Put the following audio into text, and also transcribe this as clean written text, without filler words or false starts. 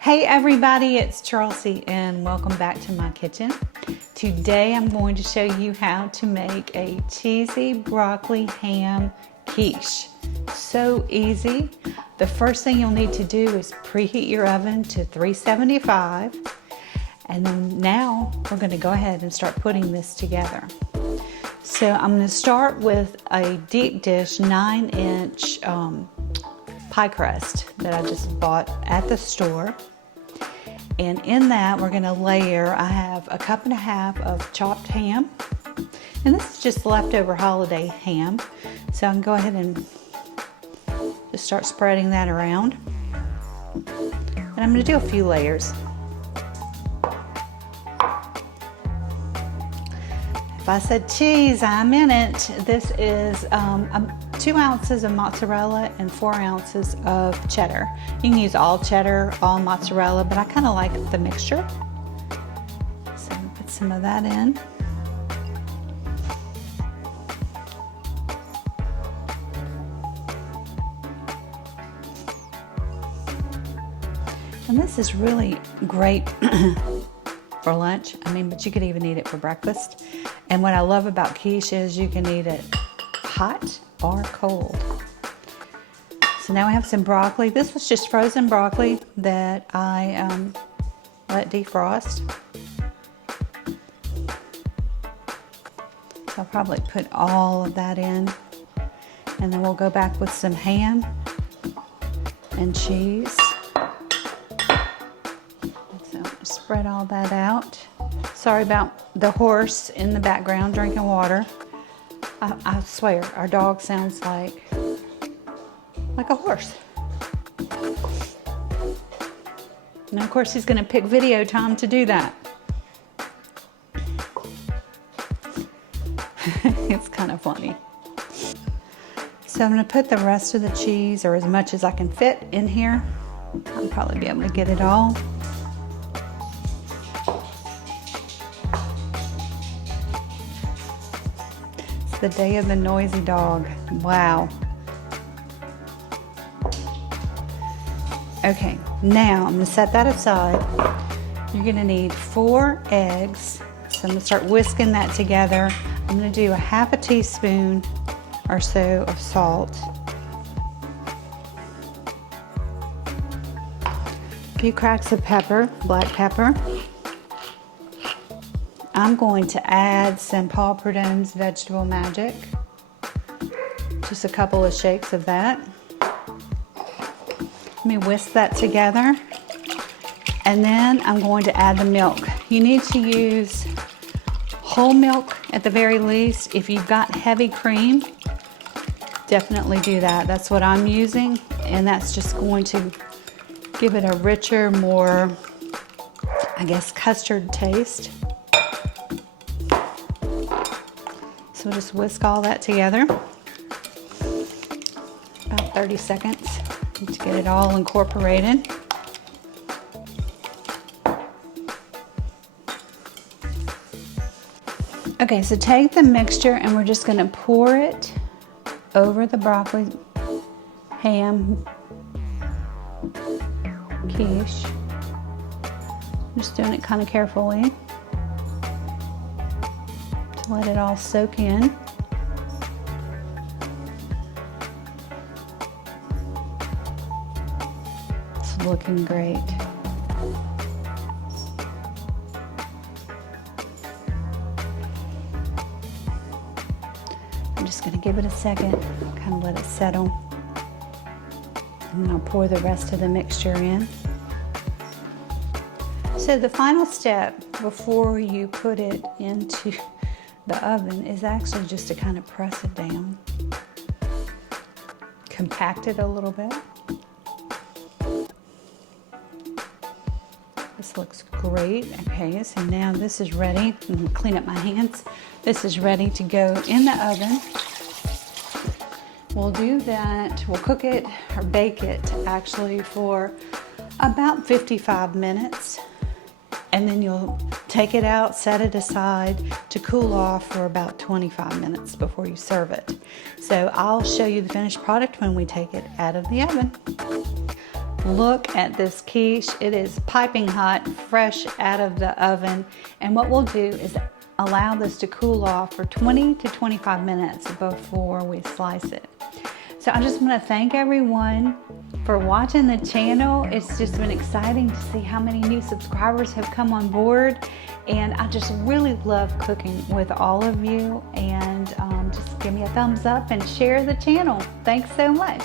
Hey everybody, it's Chelsea and welcome back to my kitchen. Today I'm going to show you how to make a cheesy broccoli ham quiche. So easy. The first thing you'll need to do is preheat your oven to 375, and then now we're going to go ahead and start putting this together. So I'm going to start with a deep dish 9-inch pie crust that I just bought at the store. And in that, we're gonna layer, I have a cup and a half of chopped ham. And this is just leftover holiday ham. So I can go ahead and just start spreading that around. And I'm gonna do a few layers. If I said cheese, I'm in it. This is 2 ounces of mozzarella and 4 ounces of cheddar. You can use all cheddar, all mozzarella, but I kind of like the mixture. So I'm gonna put some of that in. And this is really great for lunch. But you could even eat it for breakfast. And what I love about quiche is you can eat it hot or cold. So now we have some broccoli. This was just frozen broccoli that I let defrost. So I'll probably put all of that in, and then we'll go back with some ham and cheese. So spread all that out. Sorry about the horse in the background drinking water. I swear, our dog sounds like a horse. And of course, he's going to pick video time to do that. It's kind of funny. So I'm going to put the rest of the cheese, or as much as I can fit in here. I'll probably be able to get it all. The day of the noisy dog. Wow. Okay, now I'm going to set that aside. You're going to need 4 eggs. So I'm going to start whisking that together. I'm going to do a half a teaspoon or so of salt. A few cracks of pepper, black pepper. I'm going to add some Paul Prudhomme's Vegetable Magic. Just a couple of shakes of that. Let me whisk that together. And then I'm going to add the milk. You need to use whole milk at the very least. If you've got heavy cream, definitely do that. That's what I'm using. And that's just going to give it a richer, more, I guess, custard taste. So just whisk all that together. About 30 seconds to get it all incorporated. Okay, so take the mixture and we're just going to pour it over the broccoli ham quiche. Just doing it kind of carefully. Let it all soak in. It's looking great. I'm just going to give it a second, kind of let it settle. And then I'll pour the rest of the mixture in. So the final step before you put it into the oven is actually just to kind of press it down, compact it a little bit. Just this looks great. Okay, so now this is ready. I'm gonna clean up my hands. This is ready to go in the oven. We'll do that, we'll cook it or bake it actually for about 55 minutes. And then you'll take it out, set it aside to cool off for about 25 minutes before you serve it. So I'll show you the finished product when we take it out of the oven. Look at this quiche. It is piping hot, fresh out of the oven. And what we'll do is allow this to cool off for 20 to 25 minutes before we slice it. So I just want to thank everyone for watching the channel. It's just been exciting to see how many new subscribers have come on board. And I just really love cooking with all of you. And just give me a thumbs up and share the channel. Thanks so much.